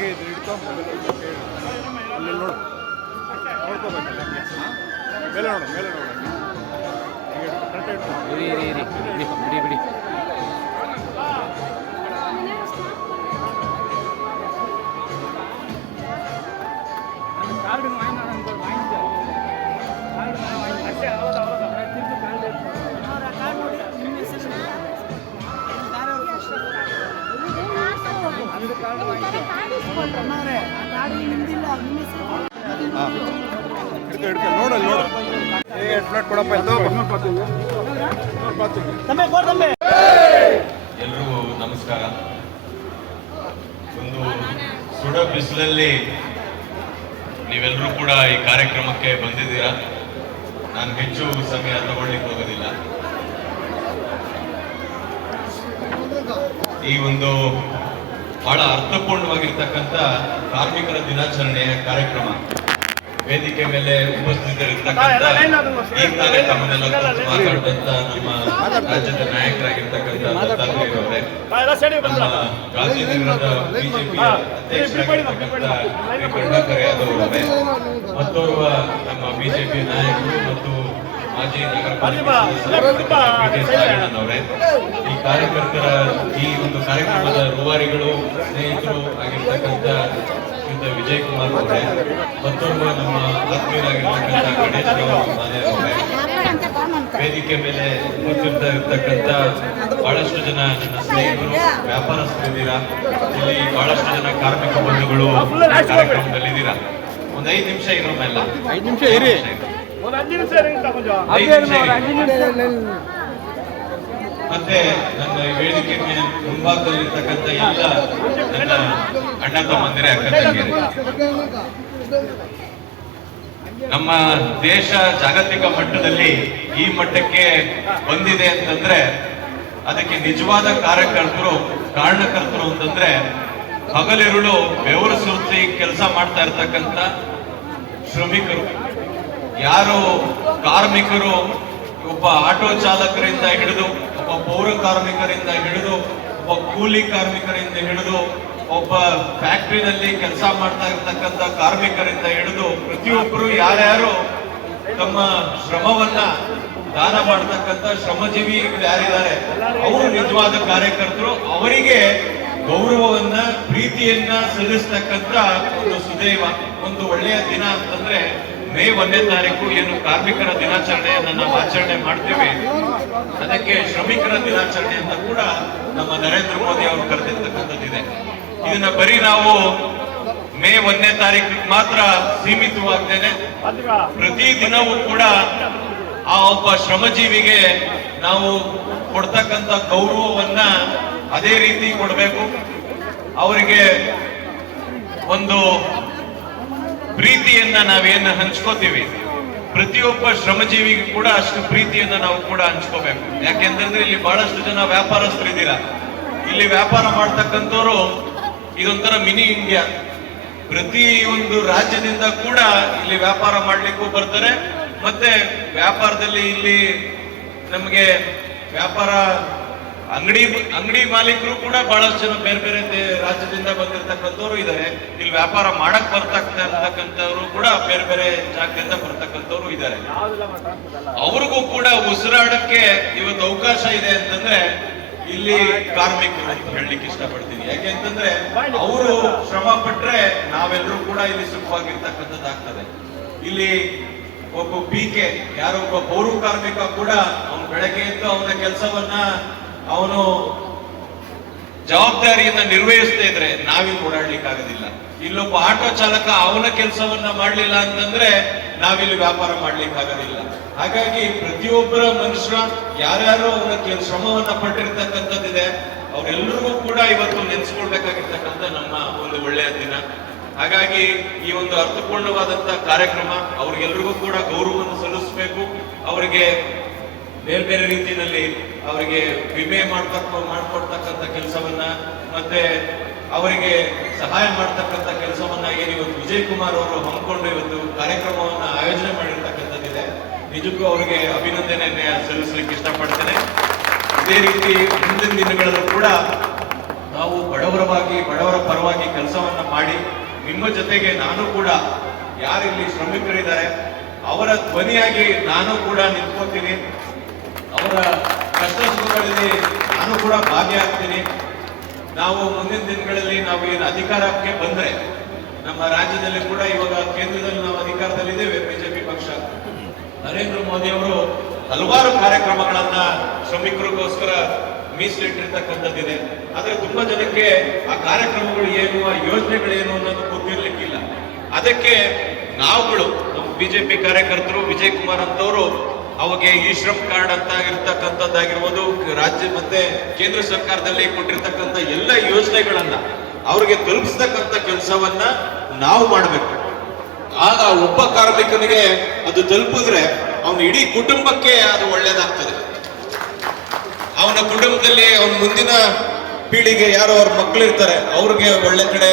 ಹಾಗೆ ಇದ್ರೆ ಹಿಡ್ಕೊ ಅಲ್ಲಿ ನೋಡು ನೋಡ್ಕೋಬೇಕಲ್ಲ ಮೇಲೆ ನೋಡು ಮೇಲೆ ನೋಡು ಇರಿ ಇರಿ ಇರಿ ಬಿಡಿ ಬಿಡಿ ಹಿಡ್ಕೊ ನೋಡಲ್ಲಿ ನೋಡು ಪ್ಲೇಟ್ ಕೊಡಪ್ಪ ಎಲ್ರಿಗೂ ನಮಸ್ಕಾರ. ಒಂದು ಸುಡ ಬಿಸಿಲಲ್ಲಿ ನೀವೆಲ್ಲರೂ ಕೂಡ ಈ ಕಾರ್ಯಕ್ರಮಕ್ಕೆ ಬಂದಿದ್ದೀರಾ. ನಾನು ಹೆಚ್ಚು ಸಮಯ ತಗೊಳ್ಳಿಕ್ಕೆ ಹೋಗೋದಿಲ್ಲ. ಈ ಒಂದು ಬಹಳ ಅರ್ಥಪೂರ್ಣವಾಗಿರ್ತಕ್ಕಂಥ ಕಾರ್ಮಿಕರ ದಿನಾಚರಣೆಯ ಕಾರ್ಯಕ್ರಮ ವೇದಿಕೆ ಮೇಲೆ ಉಪಸ್ಥಿತರಿರ್ತಕ್ಕಂಥ ಈಗ ತಾನೇ ತಮ್ಮನ್ನೆಲ್ಲ ಕುರಿತು ಮಾತಾಡಿದಂತ ನಮ್ಮ ರಾಜ್ಯದ ನಾಯಕರಾಗಿರ್ತಕ್ಕಂಥ ದತ್ತಾತ್ರೇಯ ಅವರೇ, ನಮ್ಮ ಗಾಂಧಿನಗರದ ಬಿಜೆಪಿಯ ಅಧ್ಯಕ್ಷರಾಗಿರ್ತಕ್ಕಂಥ ಕರುಣಾಕರ್ ಯಾದವ್ ಅವರೇ, ಮತ್ತೋರ್ವ ನಮ್ಮ ಬಿಜೆಪಿ ನಾಯಕರು ಮತ್ತು ಮಾಜಿ ನಗರ ಪಾಲಿಕೆ ಅವರೇ, ಈ ಕಾರ್ಯಕರ್ತರ ಈ ಒಂದು ಕಾರ್ಯಕ್ರಮದ ರೂವಾರಿಗಳು ಸ್ನೇಹಿತರು ಆಗಿರ್ತಕ್ಕಂಥ ವಿಜಯ್ ಕುಮಾರ್ ಅವರೇ, ಮತ್ತೊಬ್ಬ ನಮ್ಮ ಆತ್ಮೀಯರಾಗಿರ್ತಕ್ಕಂಥ ಗಣೇಶ್ ಅವರೇ, ವೇದಿಕೆ ಮೇಲೆ ಕೂತಿರ್ತಕ್ಕಂಥ ಬಹಳಷ್ಟು ಜನ ನನ್ನ ಸ್ನೇಹಿತರು ವ್ಯಾಪಾರಸ್ಥರಿದ್ದೀರಾ. ಇಲ್ಲಿ ಬಹಳಷ್ಟು ಜನ ಕಾರ್ಮಿಕ ಬಂಧುಗಳು ಕಾರ್ಯಕ್ರಮದಲ್ಲಿದ್ದೀರಾ. ಒಂದು 5 ನಿಮಿಷ ಇರೋಲ್ಲ, 5 ನಿಮಿಷ ಇರಿ. ಮತ್ತೆ ನನ್ನ ವೇದಿಕೆ ಮುಂಭಾಗದಲ್ಲಿರ್ತಕ್ಕಂಥ ಎಲ್ಲ ನನ್ನ ಅಣ್ಣ ತಮ್ಮಂದಿರೇ, ಅಕ್ಕ ತಂಗಿಯರೇ, ನಮ್ಮ ದೇಶ ಜಾಗತಿಕ ಮಟ್ಟದಲ್ಲಿ ಈ ಮಟ್ಟಕ್ಕೆ ಬಂದಿದೆ ಅಂತಂದ್ರೆ ಅದಕ್ಕೆ ನಿಜವಾದ ಕಾರಣಕರ್ತರು ಅಂತಂದ್ರೆ ಹಗಲಿರುಳು ಬೆವರು ಸುರಿಸಿ ಕೆಲಸ ಮಾಡ್ತಾ ಇರ್ತಕ್ಕಂಥ ಶ್ರಮಿಕರು. ಯಾರು ಕಾರ್ಮಿಕರು, ಒಬ್ಬ ಆಟೋ ಚಾಲಕರಿಂದ ಹಿಡಿದು, ಒಬ್ಬ ಪೌರ ಕಾರ್ಮಿಕರಿಂದ ಹಿಡಿದು, ಒಬ್ಬ ಕೂಲಿ ಕಾರ್ಮಿಕರಿಂದ ಹಿಡಿದು, ಒಬ್ಬ ಫ್ಯಾಕ್ಟ್ರಿನಲ್ಲಿ ಕೆಲಸ ಮಾಡ್ತಾ ಇರ್ತಕ್ಕಂಥ ಕಾರ್ಮಿಕರಿಂದ ಹಿಡಿದು ಪ್ರತಿಯೊಬ್ಬರು ಯಾರ್ಯಾರು ತಮ್ಮ ಶ್ರಮವನ್ನ ದಾನ ಮಾಡ್ತಕ್ಕಂಥ ಶ್ರಮಜೀವಿಗಳು ಯಾರಿದ್ದಾರೆ ಅವರು ನಿಜವಾದ ಕಾರ್ಯಕರ್ತರು. ಅವರಿಗೆ ಗೌರವವನ್ನ ಪ್ರೀತಿಯನ್ನ ಸಲ್ಲಿಸ್ತಕ್ಕಂಥ ಒಂದು ಸುದೈವ, ಒಂದು ಒಳ್ಳೆಯ ದಿನ ಅಂತಂದ್ರೆ ಮೇ 1ನೇ ತಾರೀಕು ಏನು ಕಾರ್ಮಿಕರ ದಿನಾಚರಣೆಯನ್ನ ನಾವು ಆಚರಣೆ ಮಾಡ್ತೇವೆ, ಅದಕ್ಕೆ ಶ್ರಮಿಕರ ದಿನಾಚರಣೆ ಅಂತ ಕೂಡ ನಮ್ಮ ನರೇಂದ್ರ ಮೋದಿ ಅವರು ಕರೆದಿರ್ತಕ್ಕಂಥದ್ದಿದೆ. ಇದನ್ನ ಬರೀ ನಾವು ಮೇ 1ನೇ ತಾರೀಕಿಗೆ ಮಾತ್ರ ಸೀಮಿತವಾಗ್ದೇನೆ ಪ್ರತಿ ದಿನವೂ ಕೂಡ ಆ ಒಬ್ಬ ಶ್ರಮಜೀವಿಗೆ ನಾವು ಕೊಡ್ತಕ್ಕಂಥ ಗೌರವವನ್ನ ಅದೇ ರೀತಿ ಕೊಡಬೇಕು. ಅವರಿಗೆ ಒಂದು ಪ್ರೀತಿಯನ್ನ ನಾವೇನು ಹಂಚ್ಕೋತೀವಿ, ಪ್ರತಿಯೊಬ್ಬ ಶ್ರಮಜೀವಿಗೂ ಕೂಡ ಅಷ್ಟು ಪ್ರೀತಿಯನ್ನ ನಾವು ಕೂಡ ಹಂಚ್ಕೋಬೇಕು. ಯಾಕೆಂತಂದ್ರೆ ಇಲ್ಲಿ ಬಹಳಷ್ಟು ಜನ ವ್ಯಾಪಾರಸ್ಥರಿದ್ದೀರಾ. ಇಲ್ಲಿ ವ್ಯಾಪಾರ ಮಾಡ್ತಕ್ಕಂಥವ್ರು ಇದೊಂಥರ ಮಿನಿ ಇಂಡಿಯಾ. ಪ್ರತಿ ಒಂದು ರಾಜ್ಯದಿಂದ ಕೂಡ ಇಲ್ಲಿ ವ್ಯಾಪಾರ ಮಾಡ್ಲಿಕ್ಕೂ ಬರ್ತಾರೆ. ಮತ್ತೆ ವ್ಯಾಪಾರದಲ್ಲಿ ಇಲ್ಲಿ ನಮಗೆ ವ್ಯಾಪಾರ ಅಂಗಡಿ ಮಾಲೀಕರು ಕೂಡ ಬಹಳಷ್ಟು ಜನ ಬೇರೆ ಬೇರೆ ರಾಜ್ಯದಿಂದ ಬಂದಿರತಕ್ಕಂಥವ್ರು ಇದ್ದಾರೆ. ಇಲ್ಲಿ ವ್ಯಾಪಾರ ಮಾಡಕ್ ಬರ್ತಕ್ಕಂಥವ್ರು ಕೂಡ ಬೇರೆ ಬೇರೆ ಜಾಗದಿಂದ ಬರ್ತಕ್ಕಂಥವ್ರು ಇದ್ದಾರೆ. ಅವ್ರಿಗೂ ಕೂಡ ಉಸಿರಾಡಕ್ಕೆ ಇವತ್ತು ಅವಕಾಶ ಇದೆ ಅಂತಂದ್ರೆ ಇಲ್ಲಿ ಕಾರ್ಮಿಕರು ಅಂತ ಹೇಳಲಿಕ್ಕೆ ಇಷ್ಟಪಡ್ತೀನಿ. ಯಾಕೆಂತಂದ್ರೆ ಅವರು ಶ್ರಮ ಪಟ್ರೆ ನಾವೆಲ್ಲರೂ ಕೂಡ ಇಲ್ಲಿ ಸುಖವಾಗಿರ್ತಕ್ಕಂಥದ್ದಾಗ್ತದೆ. ಇಲ್ಲಿ ಒಬ್ಬ ಪಿಕೆ ಯಾರೊಬ್ಬ ಪೌರ ಕಾರ್ಮಿಕ ಕೂಡ ಅವನು ಬೆಳಗ್ಗೆ ಎದ್ದು ಅವನ ಕೆಲಸವನ್ನ ಅವನು ಜವಾಬ್ದಾರಿಯನ್ನ ನಿರ್ವಹಿಸ್ತಾ ಇದ್ರೆ ನಾವಿಲ್ಲಿ ಓಡಾಡ್ಲಿಕ್ಕಾಗೋದಿಲ್ಲ. ಇಲ್ಲೊಬ್ಬ ಆಟೋ ಚಾಲಕ ಅವನ ಕೆಲಸವನ್ನ ಮಾಡ್ಲಿಲ್ಲ ಅಂತಂದ್ರೆ ನಾವಿಲ್ಲಿ ವ್ಯಾಪಾರ ಮಾಡ್ಲಿಕ್ಕಾಗೋದಿಲ್ಲ. ಹಾಗಾಗಿ ಪ್ರತಿಯೊಬ್ಬರ ಮನುಷ್ಯ ಯಾರ್ಯಾರು ಅವನ ಶ್ರಮವನ್ನ ಪಟ್ಟಿರ್ತಕ್ಕಂಥದ್ದಿದೆ ಅವರೆಲ್ಲರಿಗೂ ಕೂಡ ಇವತ್ತು ನೆನೆಸ್ಕೊಳ್ಬೇಕಾಗಿರ್ತಕ್ಕಂಥ ನಮ್ಮ ಒಂದು ಒಳ್ಳೆಯ ದಿನ. ಹಾಗಾಗಿ ಈ ಒಂದು ಅರ್ಥಪೂರ್ಣವಾದಂತಹ ಕಾರ್ಯಕ್ರಮ ಅವ್ರಿಗೆಲ್ರಿಗೂ ಕೂಡ ಗೌರವವನ್ನು ಸಲ್ಲಿಸಬೇಕು. ಅವರಿಗೆ ಬೇರೆ ಬೇರೆ ರೀತಿಯಲ್ಲಿ ಅವರಿಗೆ ವಿಮೆ ಮಾಡ್ಕೊಡ್ತಕ್ಕಂಥ ಕೆಲಸವನ್ನ ಮತ್ತೆ ಅವರಿಗೆ ಸಹಾಯ ಮಾಡ್ತಕ್ಕಂಥ ಕೆಲಸವನ್ನ ಏನು ಇವತ್ತು ವಿಜಯ್ ಕುಮಾರ್ ಅವರು ಹಮ್ಮಿಕೊಂಡು ಇವತ್ತು ಕಾರ್ಯಕ್ರಮವನ್ನ ಆಯೋಜನೆ ಮಾಡಿರ್ತಕ್ಕಂಥದ್ದಿದೆ. ನಿಜಕ್ಕೂ ಅವರಿಗೆ ಅಭಿನಂದನೆಯನ್ನ ಸಲ್ಲಿಸಲಿಕ್ಕೆ ಇಷ್ಟಪಡ್ತೇನೆ. ಇದೇ ರೀತಿ ಮುಂದಿನ ದಿನಗಳಲ್ಲೂ ಕೂಡ ನಾವು ಬಡವರ ಪರವಾಗಿ ಕೆಲಸವನ್ನ ಮಾಡಿ ನಿಮ್ಮ ಜೊತೆಗೆ ನಾನು ಕೂಡ ಯಾರಿಲ್ಲಿ ಶ್ರಮಿಕರಿದ್ದಾರೆ ಅವರ ಧ್ವನಿಯಾಗಿ ನಾನು ಕೂಡ ನಿಂತ್ಕೋತೀನಿ. ಅವರ ಕಷ್ಟ ಸುಖಗಳಲ್ಲಿ ನಾನು ಕೂಡ ಭಾಗಿಯಾಗ್ತೀನಿ. ನಾವು ಮುಂದಿನ ದಿನಗಳಲ್ಲಿ ನಾವು ಏನು ಅಧಿಕಾರಕ್ಕೆ ಬಂದ್ರೆ ನಮ್ಮ ರಾಜ್ಯದಲ್ಲಿ ಕೂಡ ಇವಾಗ ಕೇಂದ್ರದಲ್ಲಿ ನಾವು ಅಧಿಕಾರದಲ್ಲಿದ್ದೇವೆ. ಬಿಜೆಪಿ ಪಕ್ಷ ನರೇಂದ್ರ ಮೋದಿ ಅವರು ಹಲವಾರು ಕಾರ್ಯಕ್ರಮಗಳನ್ನ ಶ್ರಮಿಕರಿಗೋಸ್ಕರ ಮೀಸಲಿಟ್ಟಿರ್ತಕ್ಕಂಥದ್ದಿದೆ. ಆದ್ರೆ ತುಂಬಾ ಜನಕ್ಕೆ ಆ ಕಾರ್ಯಕ್ರಮಗಳು ಏನು, ಆ ಯೋಜನೆಗಳೇನು ಅನ್ನೋದು ಗೊತ್ತಿರ್ಲಿಕ್ಕಿಲ್ಲ. ಅದಕ್ಕೆ ನಾವುಗಳು ನಮ್ಮ ಬಿಜೆಪಿ ಕಾರ್ಯಕರ್ತರು ವಿಜಯ್ ಕುಮಾರ್ ಅಂತವರು ಅವಾಗೆ ಈ ಶ್ರಮ್ ಕಾರ್ಡ್ ಅಂತ ಇರ್ತಕ್ಕಂಥದ್ದಾಗಿರ್ಬೋದು, ರಾಜ್ಯ ಮತ್ತೆ ಕೇಂದ್ರ ಸರ್ಕಾರದಲ್ಲಿ ಕೊಟ್ಟಿರ್ತಕ್ಕಂಥ ಎಲ್ಲ ಯೋಜನೆಗಳನ್ನ ಅವ್ರಿಗೆ ತಲುಪಿಸ್ತಕ್ಕಂಥ ಕೆಲಸವನ್ನ ನಾವು ಮಾಡಬೇಕು. ಆಗ ಒಬ್ಬ ಕಾರ್ಮಿಕನಿಗೆ ಅದು ತಲುಪಿದ್ರೆ ಅವನ ಇಡೀ ಕುಟುಂಬಕ್ಕೆ ಅದು ಒಳ್ಳೇದಾಗ್ತದೆ. ಅವನ ಕುಟುಂಬದಲ್ಲಿ ಅವನ ಮುಂದಿನ ಪೀಳಿಗೆ ಯಾರು ಅವ್ರ ಮಕ್ಕಳಿರ್ತಾರೆ ಅವ್ರಿಗೆ ಒಳ್ಳೆ ಕಡೆ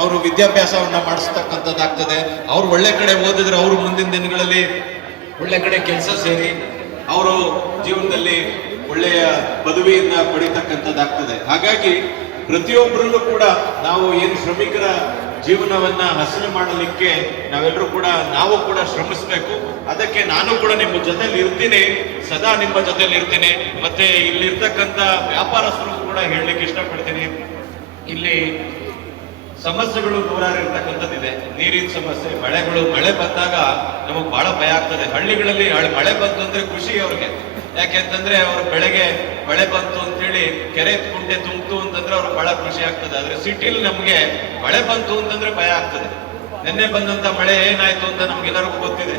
ಅವರು ವಿದ್ಯಾಭ್ಯಾಸವನ್ನ ಮಾಡಿಸ್ತಕ್ಕಂಥದ್ದಾಗ್ತದೆ. ಅವ್ರು ಒಳ್ಳೆ ಕಡೆ ಓದಿದ್ರೆ ಅವರು ಮುಂದಿನ ದಿನಗಳಲ್ಲಿ ಒಳ್ಳೆ ಕಡೆ ಕೆಲಸ ಸೇರಿ ಅವರು ಜೀವನದಲ್ಲಿ ಒಳ್ಳೆಯ ಪದವಿಯನ್ನ ಪಡಿತಕ್ಕಂಥದ್ದಾಗ್ತದೆ. ಹಾಗಾಗಿ ಪ್ರತಿಯೊಬ್ಬರಲ್ಲೂ ಕೂಡ ನಾವು ಏನು ಶ್ರಮಿಕರ ಜೀವನವನ್ನ ಹಸನು ಮಾಡಲಿಕ್ಕೆ ನಾವೆಲ್ಲರೂ ಕೂಡ ನಾವು ಕೂಡ ಶ್ರಮಿಸಬೇಕು. ಅದಕ್ಕೆ ನಾನು ಕೂಡ ನಿಮ್ಮ ಜೊತೆಲಿ ಇರ್ತೀನಿ, ಸದಾ ನಿಮ್ಮ ಜೊತೆಲಿ ಇರ್ತೀನಿ. ಮತ್ತೆ ಇಲ್ಲಿರ್ತಕ್ಕಂಥ ವ್ಯಾಪಾರಸ್ಥರು ಕೂಡ ಹೇಳಲಿಕ್ಕೆ ಇಷ್ಟಪಡ್ತೀನಿ. ಇಲ್ಲಿ ಸಮಸ್ಯೆಗಳು ನೂರಾರು ಇರ್ತಕ್ಕಂಥದ್ದಿದೆ. ನೀರಿನ ಸಮಸ್ಯೆ, ಮಳೆ ಬಂದಾಗ ನಮಗ್ ಬಹಳ ಭಯ ಆಗ್ತದೆ. ಹಳ್ಳಿಗಳಲ್ಲಿ ಮಳೆ ಬಂತು ಅಂದ್ರೆ ಖುಷಿ ಅವ್ರಿಗೆ. ಯಾಕೆಂತಂದ್ರೆ ಅವ್ರ ಬೆಳೆಗೆ ಮಳೆ ಬಂತು ಅಂತೇಳಿ ಕೆರೆ ಕುಂಟೆ ತುಂಬಿತು ಅಂತಂದ್ರೆ ಅವ್ರಿಗೆ ಬಹಳ ಖುಷಿ ಆಗ್ತದೆ. ಆದ್ರೆ ಸಿಟಿಲಿ ನಮ್ಗೆ ಮಳೆ ಬಂತು ಅಂತಂದ್ರೆ ಭಯ ಆಗ್ತದೆ. ನಿನ್ನೆ ಬಂದಂತ ಮಳೆ ಏನಾಯ್ತು ಅಂತ ನಮ್ಗೆಲ್ಲರಿಗೂ ಗೊತ್ತಿದೆ.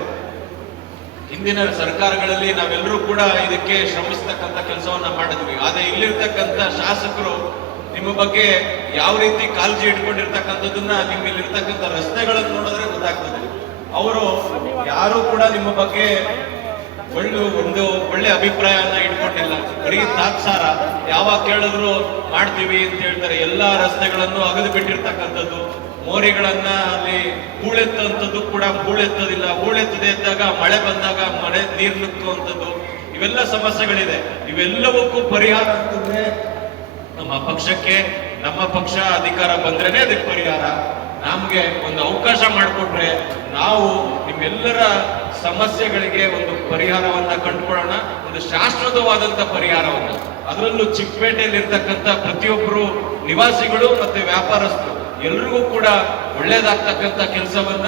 ಹಿಂದಿನ ಸರ್ಕಾರಗಳಲ್ಲಿ ನಾವೆಲ್ಲರೂ ಕೂಡ ಇದಕ್ಕೆ ಶ್ರಮಿಸ್ತಕ್ಕಂಥ ಕೆಲಸವನ್ನ ಮಾಡಿದ್ವಿ. ಆದ್ರೆ ಇಲ್ಲಿರ್ತಕ್ಕಂಥ ಶಾಸಕರು ನಿಮ್ಮ ಬಗ್ಗೆ ಯಾವ ರೀತಿ ಕಾಳಜಿ ಇಟ್ಕೊಂಡಿರ್ತಕ್ಕಂಥದ್ದನ್ನ ನಿಮ್ಗೆ ಇಲ್ಲಿರ್ತಕ್ಕಂಥ ರಸ್ತೆಗಳನ್ನು ನೋಡಿದ್ರೆ ಗೊತ್ತಾಗ್ತದೆ. ಅವರು ಯಾರು ಕೂಡ ನಿಮ್ಮ ಬಗ್ಗೆ ಒಂದು ಒಳ್ಳೆ ಅಭಿಪ್ರಾಯನ ಇಟ್ಕೊಂಡಿಲ್ಲ. ಬರೀ ತಾತ್ಸಾರ, ಯಾವಾಗ ಕೇಳಿದ್ರು ಮಾಡ್ತೀವಿ ಅಂತ ಹೇಳ್ತಾರೆ. ಎಲ್ಲಾ ರಸ್ತೆಗಳನ್ನು ಅಗದು ಬಿಟ್ಟಿರ್ತಕ್ಕಂಥದ್ದು, ಮೋರಿಗಳನ್ನ ಅಲ್ಲಿ ಹೂಳೆತ್ತಂಥದ್ದು ಕೂಡ ಹೂಳೆತ್ತೋದಿಲ್ಲ. ಹೂಳೆತ್ತದೆ ಇದ್ದಾಗ ಮಳೆ ಬಂದಾಗ ಮಳೆ ನೀರು ನುಕ್ಕುವಂಥದ್ದು, ಇವೆಲ್ಲ ಸಮಸ್ಯೆಗಳಿದೆ. ಇವೆಲ್ಲವಕ್ಕೂ ಪರಿಹಾರ ಅಂತಂದ್ರೆ ನಮ್ಮ ಪಕ್ಷ ಅಧಿಕಾರ ಬಂದ್ರೇನೆ ಅದಕ್ಕೆ ಪರಿಹಾರ. ನಮ್ಗೆ ಒಂದು ಅವಕಾಶ ಮಾಡಿಕೊಟ್ರೆ ನಾವು ನಿಮ್ಮೆಲ್ಲರ ಸಮಸ್ಯೆಗಳಿಗೆ ಒಂದು ಪರಿಹಾರವನ್ನ ಕಂಡುಕೊಳ್ಳೋಣ, ಒಂದು ಶಾಶ್ವತವಾದಂತ ಪರಿಹಾರವನ್ನ. ಅದರಲ್ಲೂ ಚಿಕ್ಕಪೇಟೆಯಲ್ಲಿ ಇರ್ತಕ್ಕಂಥ ಪ್ರತಿಯೊಬ್ಬರು ನಿವಾಸಿಗಳು ಮತ್ತೆ ವ್ಯಾಪಾರಸ್ಥರು ಎಲ್ರಿಗೂ ಕೂಡ ಒಳ್ಳೇದಾಗ್ತಕ್ಕಂಥ ಕೆಲಸವನ್ನ